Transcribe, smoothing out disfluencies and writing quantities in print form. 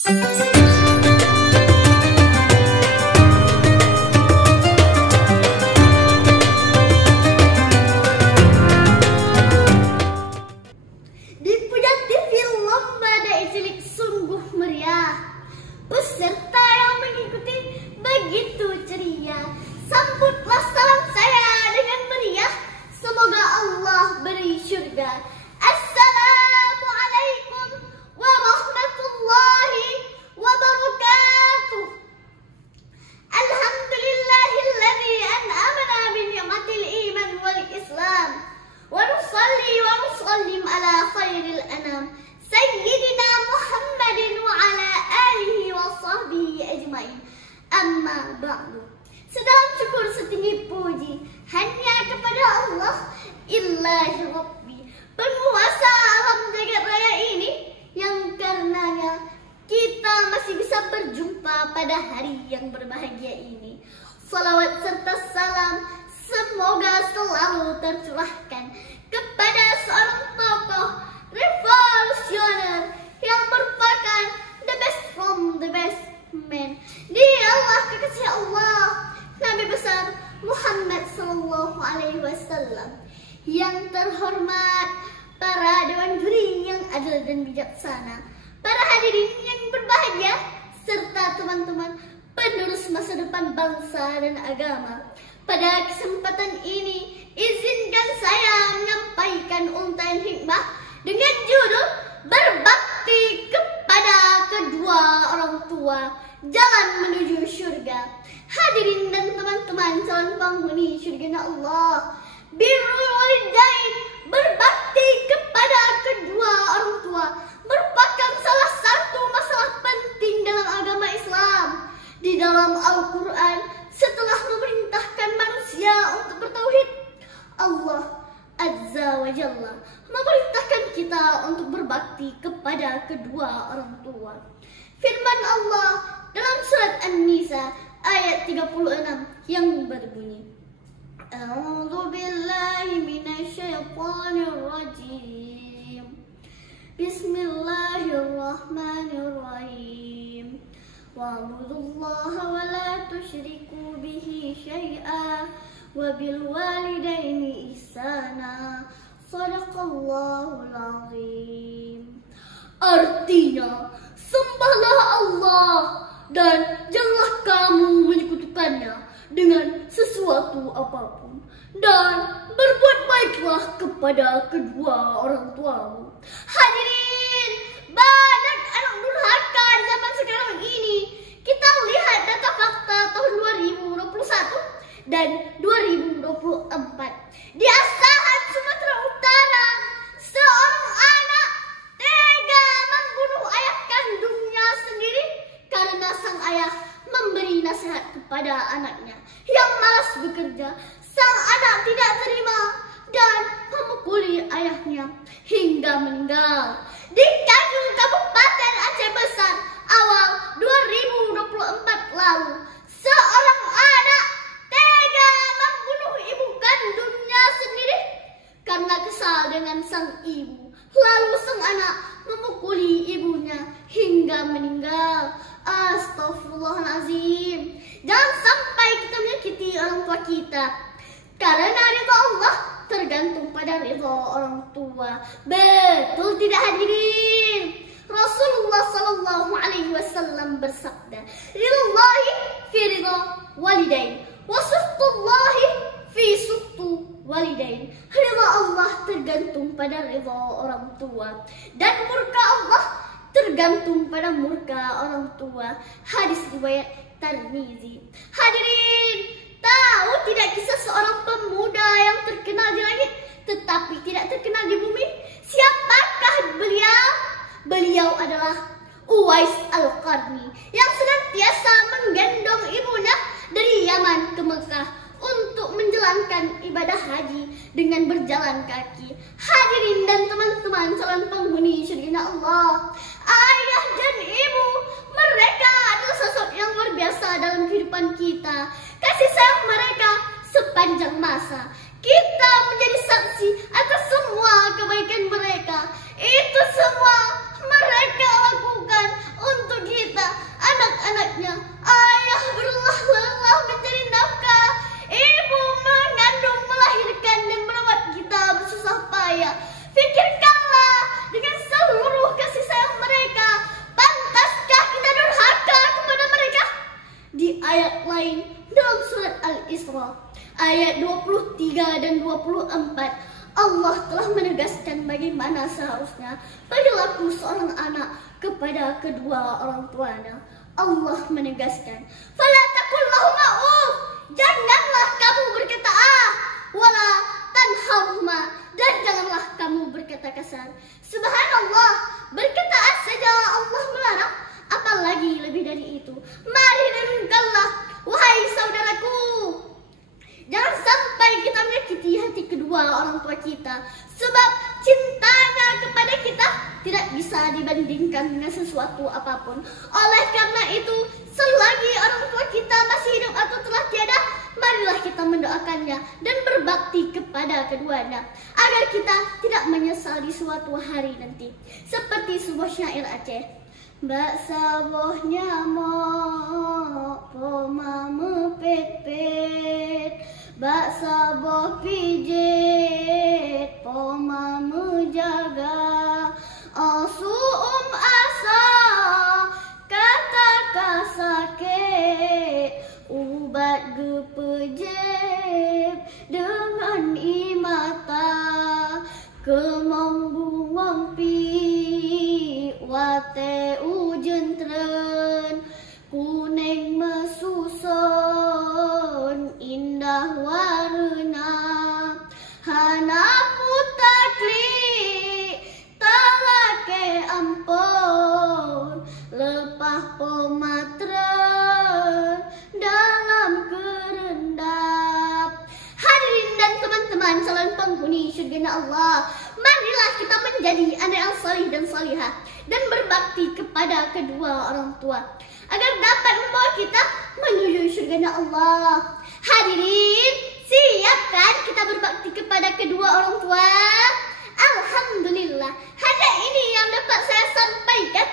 Dipuja TV lomba dai cilik sungguh meriah. Peserta yang mengikuti begitu ceria. Sambutlah salam saya dengan meriah. Semoga Allah beri syurga. Assalamualaikum warahmatullahi wabarakatuh. Alhamdulillahilladzi an'amana bi ni'matil iman wal islam. Wa nusalli wa nusallim ala khairil anam Sayyidina Muhammadin wa ala alihi wa sahbihi ajma'in. Amma ba'du. Sedalam syukur setinggi puji hanya kepada Allah Ilahi Rabbi, penguasa alam jagat raya ini, yang karenanya kita masih bisa berjumpa pada hari yang berbahagia ini. Salawat serta salam semoga selalu tercurahkan kepada seorang tokoh revolusioner yang merupakan the best from the best man. Dia Allah, kekasih Allah, Nabi besar Muhammad sallallahu alaihi wasallam. Yang terhormat para dewan juri yang adil dan bijaksana, para hadirin yang berbahagia, serta teman-teman penerus masa depan bangsa dan agama. Pada kesempatan ini, izinkan saya menyampaikan untaian hikmah dengan judul Berbakti kepada kedua orang tua, jalan menuju surga. Hadirin dan teman-teman calon penghuni surga Allah, birrul walidain, berbakti kepada kedua orang tua, merupakan salah satu masalah penting dalam agama Islam. Di dalam Al-Quran, setelah memerintahkan manusia untuk bertauhid, Allah Azza wa Jalla memerintahkan kita untuk berbakti kepada kedua orang tua. Firman Allah dalam surat An-Nisa ayat 36 yang berbunyi, A'udzu billahi minasyaitonir rajim. Bismillahirrahmanirrahim. Wa'budullaha wa la tusyriku bihi syai'a wa bil walidaini ihsana. Shadaqallahul azim. Artinya, sembahlah Allah dan janganlah kamu menyekutukannya dengan sesuatu apapun, dan berbuat baiklah kepada kedua orang tuamu. Hadirin, banyak anak durhaka di zaman sekarang ini. Kita lihat data fakta tahun 2021 dan 2024. Di Asahan, Sumatera Utara, seorang anak tega membunuh ayah kandungnya sendiri karena sang ayah memberi nasihat kepada anaknya yang malas bekerja. Sang anak tidak terima dan memukuli ayahnya hingga meninggal. Di Kajul, Kabupaten Aceh Besar, awal 2024 lalu, seorang anak tega membunuh ibu kandungnya sendiri karena kesal dengan sang ibu. Lalu sang anak memukuli ibunya hingga meninggal. Astaghfirullahaladzim. Jangan sampai kita menyakiti orang tua kita, karena ridha Allah tergantung pada ridha orang tua. Betul tidak hadirin? Rasulullah sallallahu alaihi wasallam bersabda, "Ridallahi fi ridha walidain, wa suhtullahi fi suhtu walidain." Ridha Allah tergantung pada ridha orang tua, dan murka Allah tergantung pada murka orang tua. Hadis riwayat Tirmizi. Hadirin, tahu tidak kisah seorang pemuda yang terkenal di langit tetapi tidak terkenal di bumi? Siapakah beliau? Beliau adalah Uwais Al-Qarni, yang senantiasa menggendong ibunya dari Yaman ke Mekah untuk menjalankan ibadah haji dengan berjalan kaki. Hadirin dan teman-teman calon penghuni surga Allah, ayah dan ibu, mereka adalah sosok yang luar biasa dalam kehidupan kita. Kasih sayang mereka sepanjang masa, kita menjadi saksi atas semua kebaikan mereka. Itu semua mereka lakukan untuk ayat 23 dan 24, Allah telah menegaskan bagaimana seharusnya perilaku seorang anak kepada kedua orang tuanya. Allah menegaskan, "Fala taqul lahuma uff," janganlah kamu berkata wala tanharhuma, dan janganlah kamu berkata kasar. Subhanallah, berkata saja Allah melarang, apalagi lebih dari itu. Mari renungkanlah, wahai saudaraku. Jangan sampai kita menyakiti hati kedua orang tua kita, sebab cintanya kepada kita tidak bisa dibandingkan dengan sesuatu apapun. Oleh karena itu, selagi orang tua kita masih hidup atau telah tiada, marilah kita mendoakannya dan berbakti kepada keduanya, agar kita tidak menyesal di suatu hari nanti. Seperti sebuah syair Aceh. Bak sabohnya mo poma mepet-pet, bak saboh pijet poma menjaga, asu asa kata kasake, ubat gepejep dengan imata, kemambung mampi wate ujentren, kuning mesusun indah warna, hana putakli talake ampun, lepah pematren dalam kerendap. Hadirin dan teman-teman calon penghuni syurga Allah, marilah kita menjadi anak yang salih dan salihah dan berbakti kepada kedua orang tua, agar dapat membawa kita menuju syurga Allah. Hadirin, siapkan kita berbakti kepada kedua orang tua? Alhamdulillah, hanya ini yang dapat saya sampaikan.